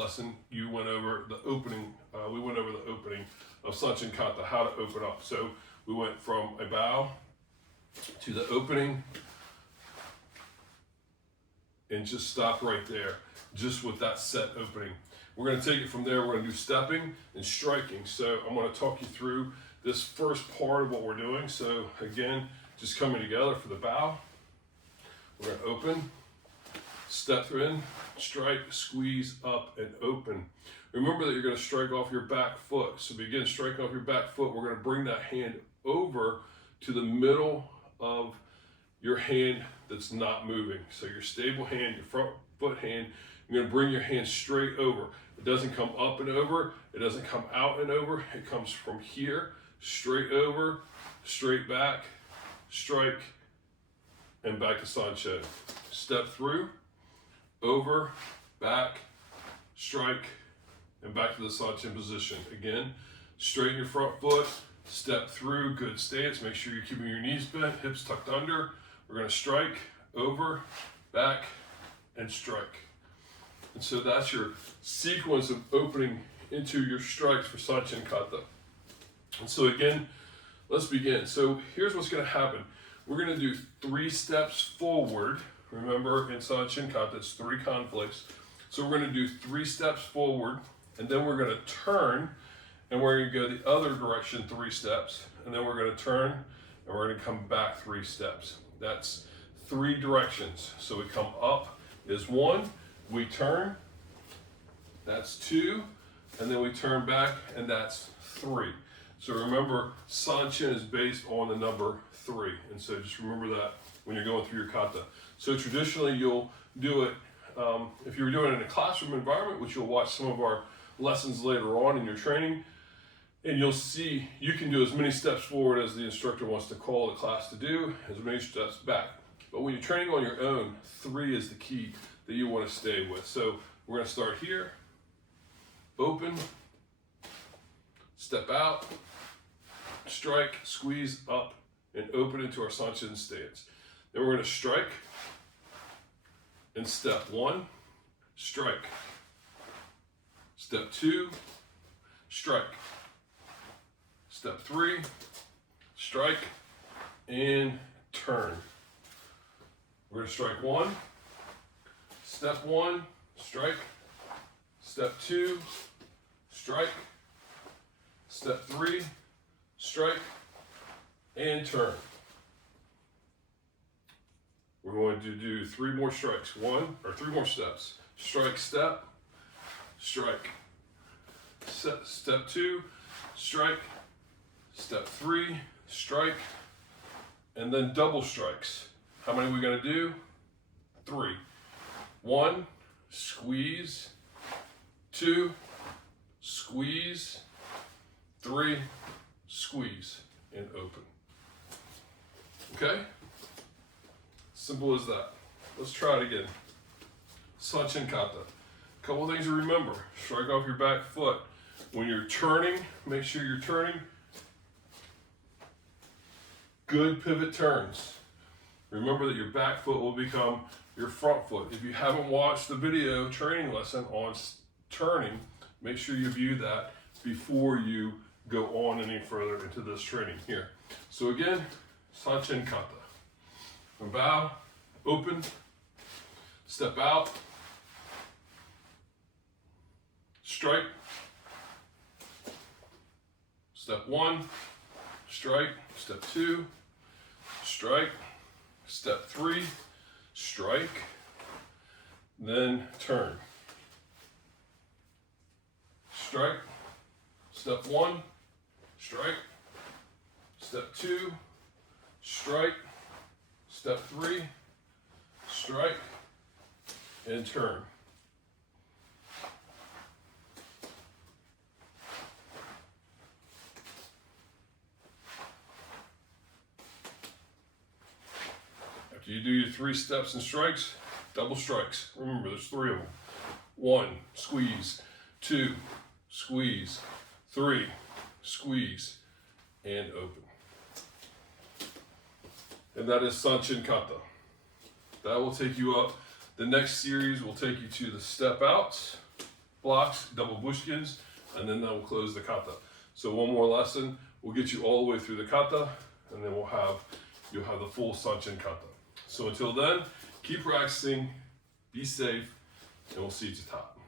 lesson, we went over the opening of Sanchin Kata, how to open up. So we went from a bow to the opening and just stop right there, just with that set opening. We're going to take it from there. We're going to do stepping and striking. So I'm going to talk you through this first part of what we're doing. So again, just coming together for the bow. We're going to open, step in, strike, squeeze, up, and open. Remember that you're going to strike off your back foot. So begin striking off your back foot. We're going to bring that hand over to the middle of your hand that's not moving. So your stable hand, your front foot hand, you're going to bring your hand straight over. It doesn't come up and over. It doesn't come out and over. It comes from here, straight over, straight back, strike, and back to Sanchin. Step through, over, back, strike, and back to the Sanchin position. Again, straighten your front foot, step through, good stance. Make sure you're keeping your knees bent, hips tucked under. We're going to strike, over, back, and strike. And so that's your sequence of opening into your strikes for Sanchin Kata. And so again, let's begin. So here's what's going to happen. We're going to do 3 steps forward. Remember, in Sanchin Kata, it's 3 conflicts. So we're going to do 3 steps forward, and then we're going to turn, and we're going to go the other direction 3 steps, and then we're going to turn, and we're going to come back 3 steps. That's 3 directions. So we come up is 1, we turn, that's 2, and then we turn back, and that's 3. So remember, Sanchin is based on the number 3, and so just remember that when you're going through your kata. So traditionally, you'll do it, if you were doing it in a classroom environment, which you'll watch some of our lessons later on in your training, and you'll see you can do as many steps forward as the instructor wants to call the class to do, as many steps back. But when you're training on your own, 3 is the key that you want to stay with. So we're going to start here, open, step out, strike, squeeze, up, and open into our Sanchin stance. Then we're going to strike and step 1, strike. Step 2, strike. Step 3, strike, and turn. We're going to strike 1, step 1, strike. Step 2, strike. Step 3, strike, and turn. We're going to do 3 more strikes. 3 more steps. Strike, step, strike. Step 2, strike. Step 3, strike. And then double strikes. How many are we going to do? 3. 1, squeeze. 2, squeeze. 3, squeeze, and open. Okay? Simple as that. Let's try it again. Sanchin Kata. A couple of things to remember. Strike off your back foot. When you're turning, make sure you're turning. Good pivot turns. Remember that your back foot will become your front foot. If you haven't watched the video training lesson on turning, make sure you view that before you go on any further into this training here. So again, Sanchin Kata. From bow, open, step out, strike, step 1, strike, step 2, strike, step 3, strike, then turn. Strike, step 1, strike, step 2, strike, step 3, strike, and turn. After you do your 3 steps and strikes, double strikes. Remember, there's 3 of them. 1, squeeze. 2, squeeze. 3, squeeze, and open. And that is Sanchin Kata. That will take you up. The next series will take you to the step outs, blocks, double bushkins, and then that will close the kata. So one more lesson, we'll get you all the way through the kata, and then you'll have the full Sanchin Kata. So until then, keep practicing, be safe, and we'll see you at the top.